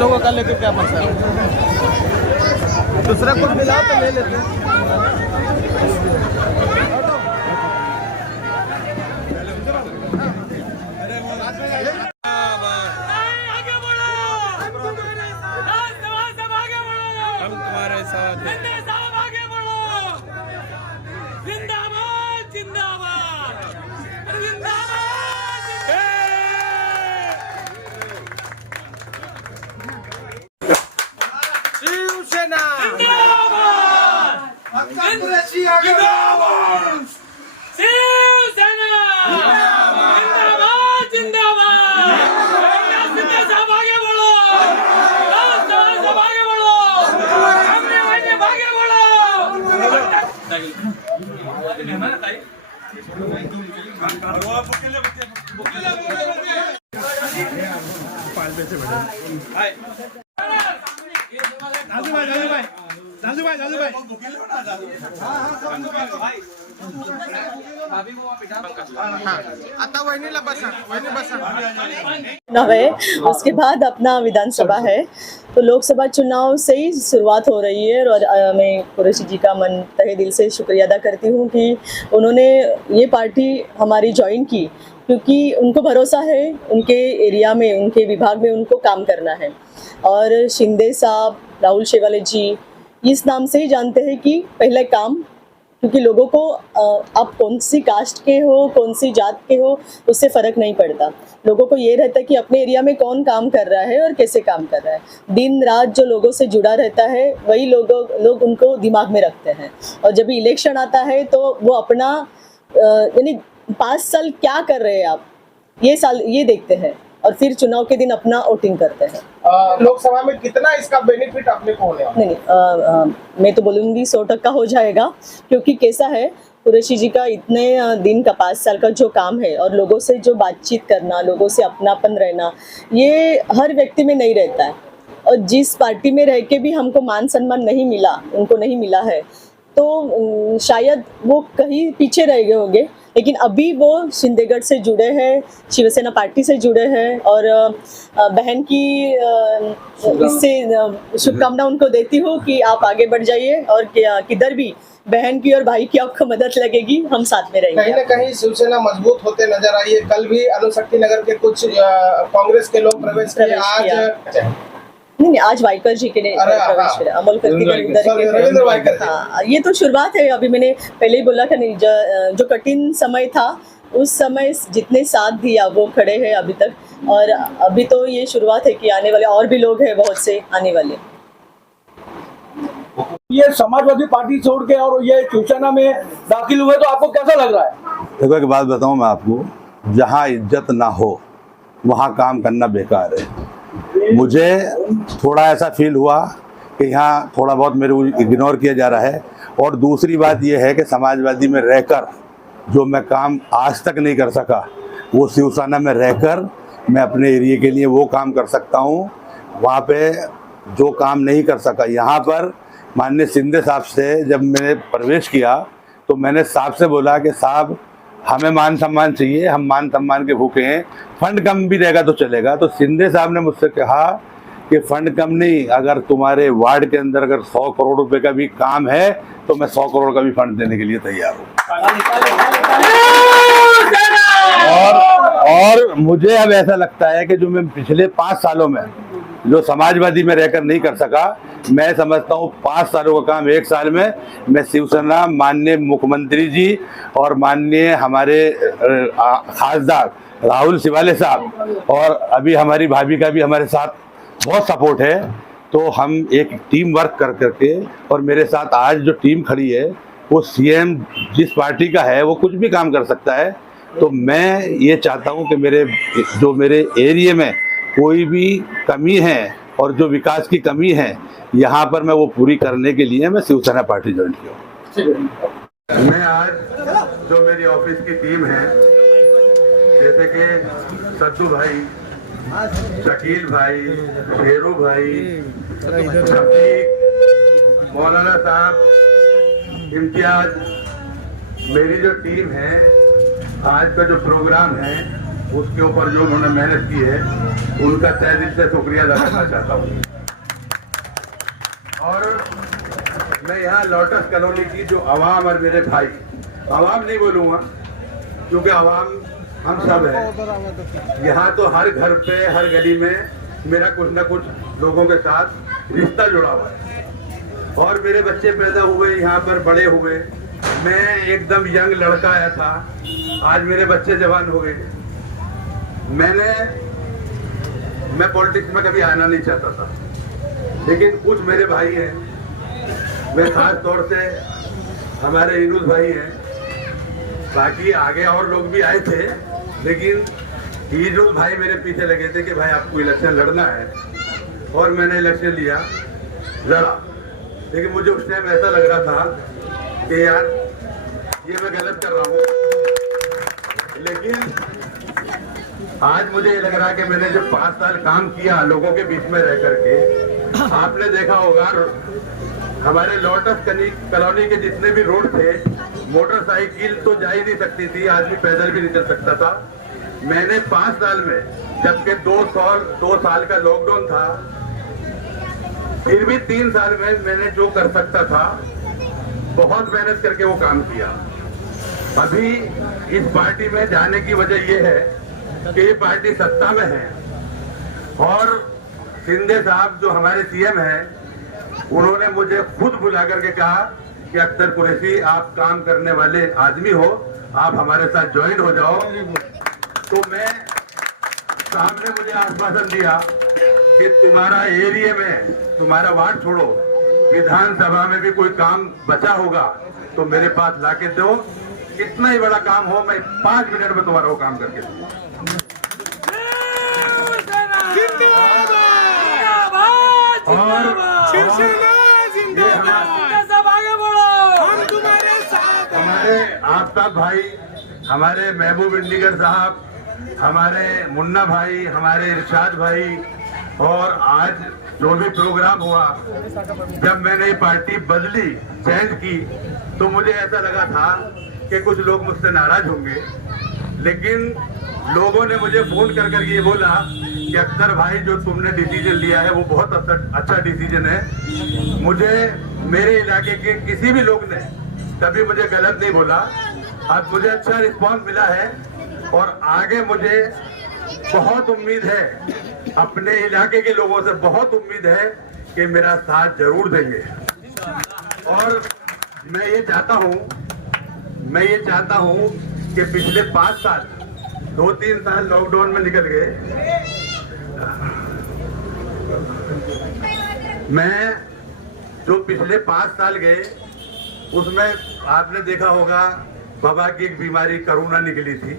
लोगों का लेके क्या मसला है? दूसरा कुछ मिला तो ले लेते हैं। हम तुम्हारे साथ हैं। जिंदाबाद जिंदाबाद शिवसेना जिंदाबाद जिंदाबाद शिवसेना जिंदाबाद जिंदाबाद सिंधे साहब आगे बढ़ो, साहब आगे बढ़ो, हमने आगे बढ़ो। आता वहिनीला बसा, वहिनी बसा। चुनाव है, उसके बाद अपना विधानसभा है, तो लोकसभा चुनाव से ही शुरुआत हो रही है। और मैं कुरैशी जी का मन तहे दिल से शुक्रिया अदा करती हूँ कि उन्होंने ये पार्टी हमारी ज्वाइन की, क्योंकि उनको भरोसा है उनके एरिया में, उनके विभाग में उनको काम करना है। और शिंदे साहब, राहुल शेवाले जी इस नाम से ही जानते हैं कि पहले काम, क्योंकि लोगों को आप कौन सी कास्ट के हो, कौन सी जात के हो, उससे फ़र्क नहीं पड़ता। लोगों को ये रहता है कि अपने एरिया में कौन काम कर रहा है और कैसे काम कर रहा है। दिन रात जो लोगों से जुड़ा रहता है वही लोग उनको दिमाग में रखते हैं। और जब इलेक्शन आता है तो वो अपना यानी 5 साल क्या कर रहे हैं आप, ये देखते हैं और फिर चुनाव के दिन अपना वोटिंग करते हैं। लोकसभा में कितना इसका बेनिफिट अपने को होने वाला? नहीं, मैं तो बोलूँगी 100% हो जाएगा, क्योंकि कैसा है कुरैशी जी का इतने दिन का 5 साल का जो काम है और लोगों से जो बातचीत करना, लोगों से अपनापन रहना, ये हर व्यक्ति में नहीं रहता है। और जिस पार्टी में रह के भी हमको मान सम्मान नहीं मिला, उनको नहीं मिला है, तो शायद वो कहीं पीछे रह गए होंगे। लेकिन अभी वो शिंदेगढ़ से जुड़े हैं, शिवसेना पार्टी से जुड़े हैं, और बहन की इससे शुभकामना उनको देती हूँ कि आप आगे बढ़ जाइए और किधर भी बहन की और भाई की आपको मदद लगेगी, हम साथ में रहेंगे। कहीं ना कहीं शिवसेना मजबूत होते नजर आई है। कल भी अनुशक्ति नगर के कुछ कांग्रेस के लोग प्रवेश किए। आज नहीं, आज वाइकर जी के ने प्रवेश किया, अमोल करतीकर उधर के, रविंद्र वाइकर। हाँ, ये तो शुरुआत है। अभी मैंने पहले ही बोला था, नहीं, जो कठिन समय था उस समय जितने साथ दिया वो खड़े हैं अभी तक। और अभी तो ये शुरुआत है कि आने वाले और भी लोग हैं, बहुत से आने वाले। ये समाजवादी पार्टी छोड़ के और ये शिवसेना में दाखिल हुए, तो आपको कैसा लग रहा है? देखो एक बात बताऊं मैं आपको, जहां इज्जत ना हो वहां काम करना बेकार है। मुझे थोड़ा ऐसा फील हुआ कि यहाँ थोड़ा बहुत मेरे को इग्नोर किया जा रहा है। और दूसरी बात यह है कि समाजवादी में रहकर जो मैं काम आज तक नहीं कर सका, वो शिवसेना में रहकर मैं अपने एरिया के लिए वो काम कर सकता हूँ। वहाँ पे जो काम नहीं कर सका, यहाँ पर माननीय शिंदे साहब से जब मैंने प्रवेश किया तो मैंने साहब से बोला कि साहब हमें मान सम्मान चाहिए, हम मान सम्मान के भूखे हैं, फंड कम भी रहेगा तो चलेगा। तो शिंदे साहब ने मुझसे कहा कि फंड कम नहीं, अगर तुम्हारे वार्ड के अंदर अगर 100 करोड़ रुपए का भी काम है तो मैं 100 करोड़ का भी फंड देने के लिए तैयार हूँ। और मुझे अब ऐसा लगता है कि जो मैं पिछले 5 सालों में जो समाजवादी में रहकर नहीं कर सका, मैं समझता हूँ 5 सालों का काम 1 साल में मैं शिवसेना, माननीय मुख्यमंत्री जी और माननीय हमारे खासदार राहुल शेवाले साहब और अभी हमारी भाभी का भी हमारे साथ बहुत सपोर्ट है, तो हम एक टीम वर्क कर करके, और मेरे साथ आज जो टीम खड़ी है वो सीएम जिस पार्टी का है वो कुछ भी काम कर सकता है। तो मैं ये चाहता हूँ कि मेरे एरिया में कोई भी कमी है और जो विकास की कमी है यहाँ पर मैं वो पूरी करने के लिए मैं शिवसेना पार्टी ज्वाइन किया। मैं आज जो मेरी ऑफिस की टीम है, जैसे कि सद्दू भाई, शकील भाई, शेरू भाई, मौलाना साहब, इम्तियाज, मेरी जो टीम है, आज का जो प्रोग्राम है उसके ऊपर जो उन्होंने मेहनत की है उनका तहे दिल से शुक्रिया अदा करना चाहता हूँ। और मैं यहाँ लोटस कॉलोनी की जो आवाम और मेरे भाई, आवाम नहीं बोलूँगा क्योंकि आवाम हम सब हैं, यहाँ तो हर घर पे हर गली में मेरा कुछ ना कुछ लोगों के साथ रिश्ता जुड़ा हुआ है। और मेरे बच्चे पैदा हुए यहाँ पर, बड़े हुए, मैं एकदम यंग लड़का आया था, आज मेरे बच्चे जवान हो गए। मैं पॉलिटिक्स में कभी आना नहीं चाहता था, लेकिन कुछ मेरे भाई हैं, मैं खास तौर से हमारे इनूस भाई हैं, बाकी आगे और लोग भी आए थे, लेकिन इनूस भाई मेरे पीछे लगे थे कि भाई आपको इलेक्शन लड़ना है, और मैंने इलेक्शन लिया, लड़ा। लेकिन मुझे उस टाइम ऐसा लग रहा था कि यार ये मैं गलत कर रहा हूँ, लेकिन आज मुझे ये लग रहा है कि मैंने जो 5 साल काम किया लोगों के बीच में रह करके, आपने देखा होगा हमारे लोटस कॉलोनी के जितने भी रोड थे, मोटरसाइकिल तो जा ही नहीं सकती थी, आदमी पैदल भी नहीं चल सकता था। मैंने 5 साल में, जबकि 2 साल का लॉकडाउन था, फिर भी 3 साल में मैंने जो कर सकता था बहुत मेहनत करके वो काम किया। अभी इस पार्टी में जाने की वजह यह है कि ये पार्टी सत्ता में है, और शिंदे साहब जो हमारे सीएम हैं, उन्होंने मुझे खुद बुला करके कहा कि अख्तर कुरैशी आप काम करने वाले आदमी हो, आप हमारे साथ ज्वाइन हो जाओ। तो मैं, साहब ने मुझे आश्वासन दिया कि तुम्हारा एरिया में, तुम्हारा वार्ड छोड़ो, विधानसभा में भी कोई काम बचा होगा तो मेरे पास लाके दो, कितना ही बड़ा काम हो, मैं 5 मिनट में तुम्हारा वो काम करके दूंगा। हमारे आफ्ताब भाई, हमारे महबूब इंडिगर साहब, हमारे मुन्ना भाई, हमारे इरशाद भाई, और आज जो भी प्रोग्राम हुआ, जब मैंने ये पार्टी बदली, चेंज की, तो मुझे ऐसा लगा था कि कुछ लोग मुझसे नाराज होंगे, लेकिन लोगों ने मुझे फोन कर करके ये बोला कि अख्तर भाई जो तुमने डिसीजन लिया है वो बहुत अच्छा डिसीजन है। मुझे मेरे इलाके के किसी भी लोग ने कभी मुझे गलत नहीं बोला। अब मुझे अच्छा रिस्पांस मिला है, और आगे मुझे बहुत उम्मीद है, अपने इलाके के लोगों से बहुत उम्मीद है कि मेरा साथ जरूर देंगे। और मैं ये चाहता हूँ कि पिछले 5 साल, 2-3 साल लॉकडाउन में निकल गए, मैं जो पिछले 5 साल गए उसमें आपने देखा होगा बाबा की एक बीमारी कोरोना निकली थी,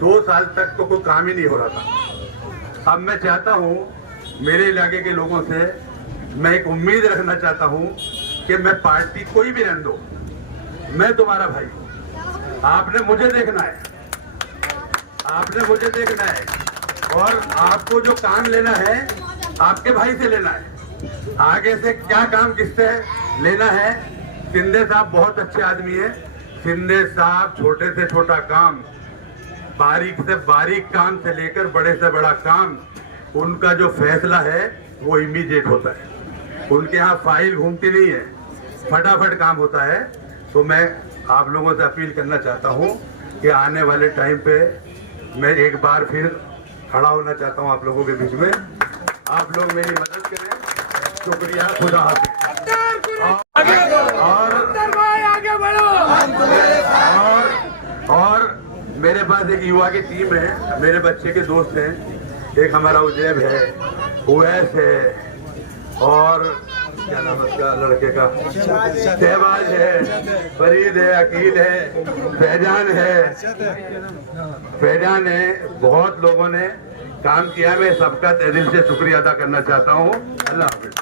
2 साल तक तो कोई काम ही नहीं हो रहा था। अब मैं चाहता हूँ, मेरे इलाके के लोगों से मैं एक उम्मीद रखना चाहता हूँ कि मैं पार्टी कोई भी रहने दो, मैं तुम्हारा भाई हूँ, आपने मुझे देखना है, और आपको जो काम लेना है आपके भाई से लेना है। आगे से क्या काम किससे लेना है, शिंदे साहब बहुत अच्छे आदमी हैं, शिंदे साहब छोटे से छोटा काम, बारीक से बारीक काम से लेकर बड़े से बड़ा काम, उनका जो फैसला है वो इमीडिएट होता है। उनके यहाँ फाइल घूमती नहीं है, फटाफट काम होता है। तो मैं आप लोगों से अपील करना चाहता हूँ कि आने वाले टाइम पे मैं एक बार फिर खड़ा होना चाहता हूँ आप लोगों के बीच में, आप लोग मेरी मदद करें। शुक्रिया, खुदा हाफिज़। और मेरे पास एक युवा की टीम है, मेरे बच्चे के दोस्त हैं, एक हमारा उजैब है, उवैस है, और क्या नाम है उसका लड़के का, शहबाज है, फरीद है, अकील है, फैजान है। बहुत लोगों ने काम किया, मैं सबका तहे दिल से शुक्रिया अदा करना चाहता हूँ। अल्लाह हाफिज़।